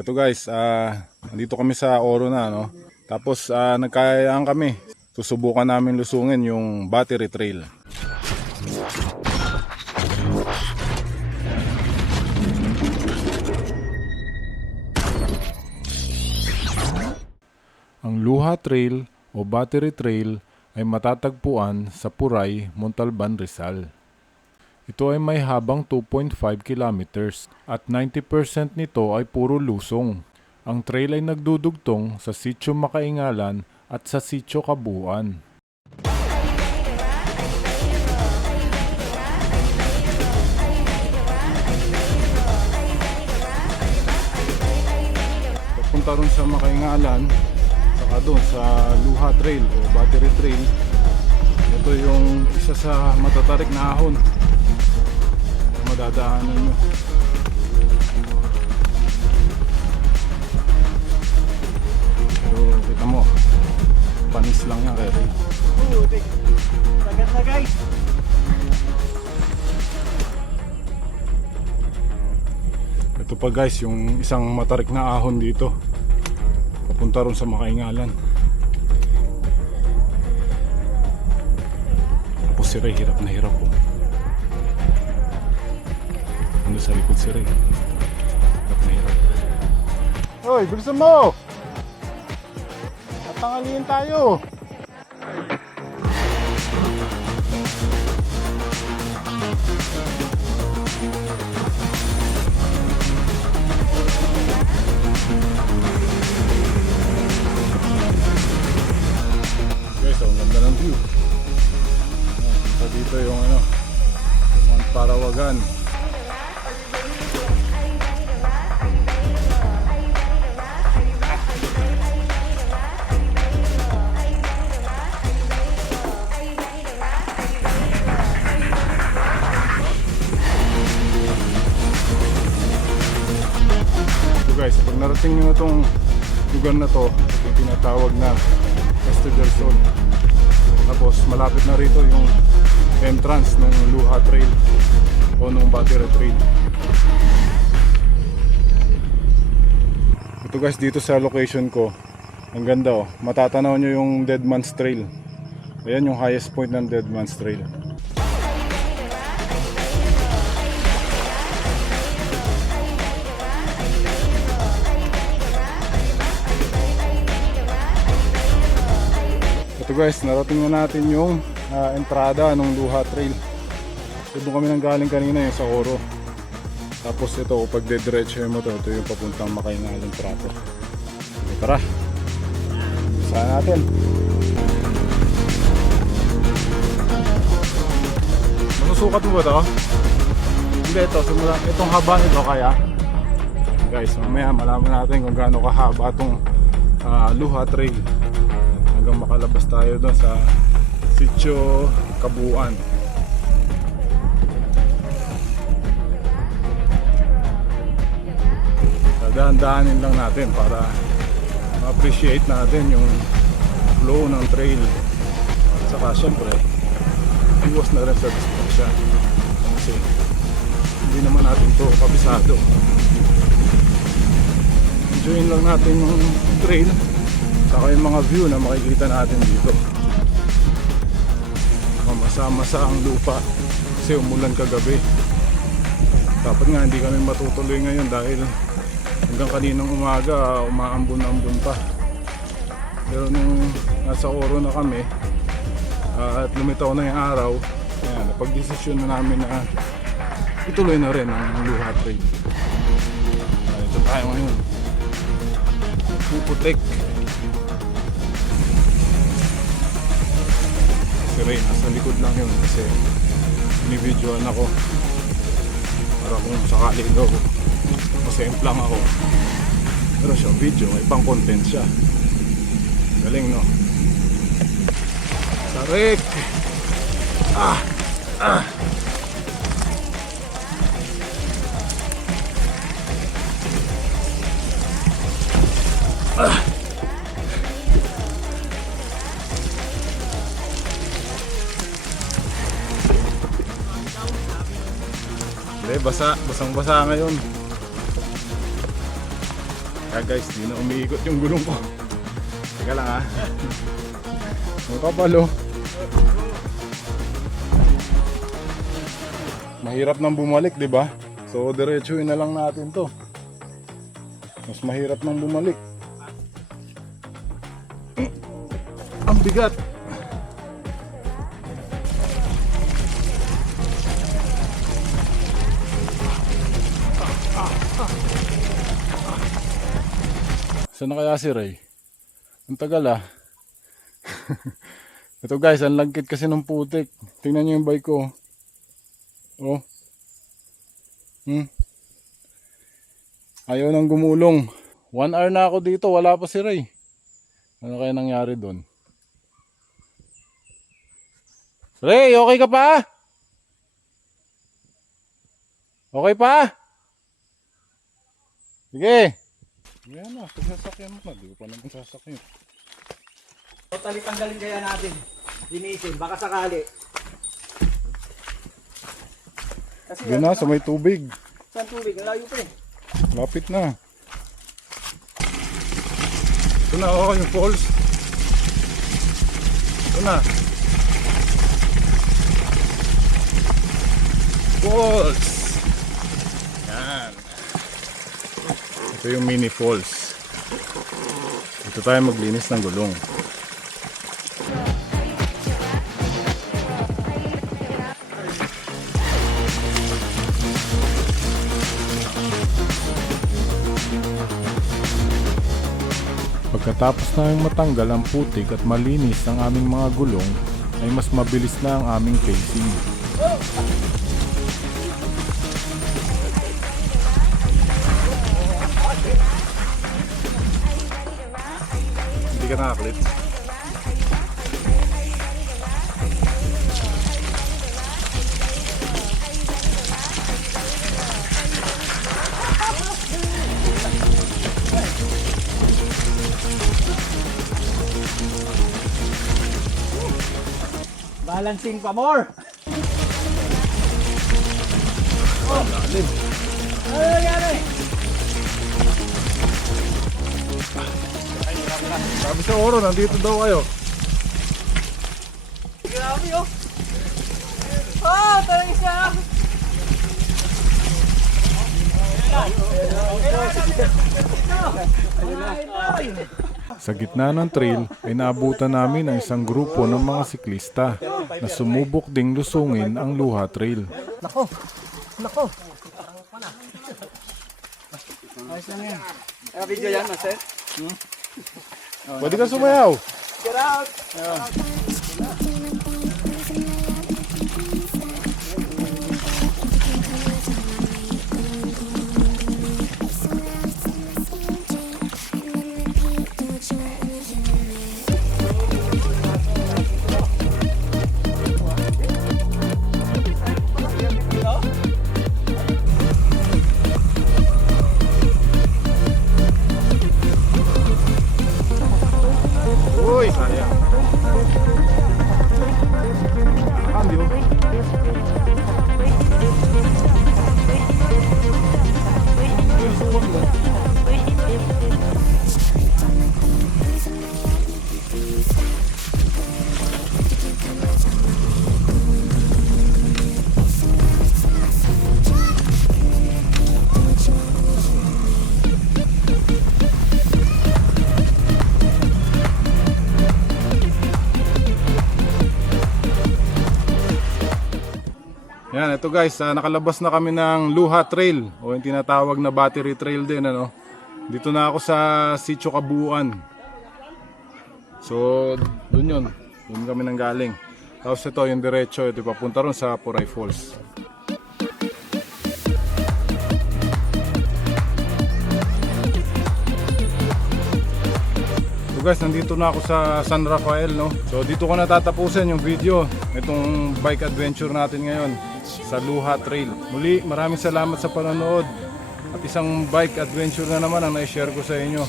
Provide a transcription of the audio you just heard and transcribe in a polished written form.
Ito guys, nandito kami sa Oro na, no? Tapos nagkayaan kami. Susubukan namin lusungin yung battery trail. Ang Luha Trail o Battery Trail ay matatagpuan sa Puray, Montalban, Rizal. Ito ay may habang 2.5 kilometers at 90% nito ay puro lusong. Ang trail ay nagdudugtong sa Sitio Makaingalan at sa Sitio Kabuuan. Papunta ron sa Makaingalan, saka doon sa Luha Trail o Battery Trail. Ito yung isa sa matatarik na ahon na madadaanan nyo. Pero kita mo, panis lang yan kaya rin. Sagat na guys. Ito pa guys, yung isang matarik na ahon dito papunta ron sa Makaingalan. Tapos si Ray, hirap na hirap po. Ano sa likod si Ray, hirap na hirap. Hoy, bilisan mo! Tatangaliin tayo! Guys, ang ganda ng view. Punta dito yung Mount Parawagan. So guys, pag narating nyo na itong lugar na to, yung tinatawag na Este del Sol. Tapos malapit na rito yung entrance ng Luha Trail o ng Battery Trail. Ito guys, dito sa location ko, ang ganda oh, matatanaw nyo yung Dead Man's Trail. Ayan yung highest point ng Dead Man's Trail. Ito guys, narating na natin yung entrada ng Luha Trail. So doon kami nang galing kanina yung sa Oro. Tapos ito, pag dediretso mo ito yung papuntang Makaingalan proper. So, tara, saan natin? Masusukat mo ba ito? Hindi, ito, itong haba nito kaya. Guys, mamaya malaman natin kung gaano kahaba itong Luha Trail hanggang makalabas tayo doon sa Sitio Kabuuan. Dahan-dahanin lang natin para ma-appreciate natin yung flow ng trail. At saka syempre iwas na rin sa distraction kasi hindi naman natin to kabisado. Enjoyin lang natin yung trail saka yung mga view na makikita natin dito. Mamasa-masa ang lupa kasi umulan kagabi. Dapat nga hindi kami matutuloy ngayon dahil hanggang kaninang umaga umaambon-ambon pa. Pero nung nasa Oro na kami at lumitaw na yung araw, ayan, napag-desisyon na namin na ituloy na rin ang Luha Trail. Ito tayo ngayon, Puputek. Si Ray nasa likod lang yun kasi binibidyoan ako para kung sakali daw masemplang ako. Pero siya video, may pang content siya. Galing no? Tarik! Hindi, basang-basa ngayon. Kaya guys, di na umiikot yung gulong ko. Teka lang ha. Ang kapal oh. Mahirap nang bumalik, di ba? So diretsuhin na lang natin to. Mas mahirap nang bumalik. Ang bigat. Saan na kaya si Ray? Ang tagal ah. Ito guys, ang lagkit kasi ng putik. Tingnan nyo yung bike ko. Oh. Ayaw nang gumulong. 1 hour na ako dito, wala pa si Ray. Ano kaya nangyari doon? Ray, okay ka pa? Okay pa? Sige. Yan na, sasakyan mo na. Di ko pa naman sasakyan. Totally tanggalin kaya natin. Linisin, baka sakali. Kasi Doon na, sa may tubig. saan tubig? Ang layo pa eh. Lapit na. Ito na, oh, yung falls. Ito na. Falls. Yan. Ito yung mini falls. Dito tayo maglinis ng gulong. Pagkatapos namin matanggal ang putik at malinis ang aming mga gulong, ay mas mabilis na ang aming casing. Hindi ka nakaklit. Balancing pa more. Oh, lalim. Ano nangyari? Sabi sa Oro, nandito daw kayo. Grabe oh. Oh, talaga siya. Sa gitna ng trail ay naabutan namin ang isang grupo ng mga siklista na sumubok ding lusungin ang Luha Trail. Nako. Nako. Ayos lang yan. Video yan, master. Pwede ka sumayaw. Get out. Uy, sayang. Cambio. Yan, ito guys, nakalabas na kami ng Luha Trail o yung tinatawag na Battery Trail din, ano. Dito na ako sa Sitio Kabuuan. So, dun yun. Dun kami nang galing. Tapos ito, yung diretso, ito papunta ron sa Puray Falls. So guys, nandito na ako sa San Rafael, no. So dito ko na tatapusin yung video itong bike adventure natin ngayon sa Luha Trail. Muli, maraming salamat sa panonood at isang bike adventure na naman ang na-share ko sa inyo.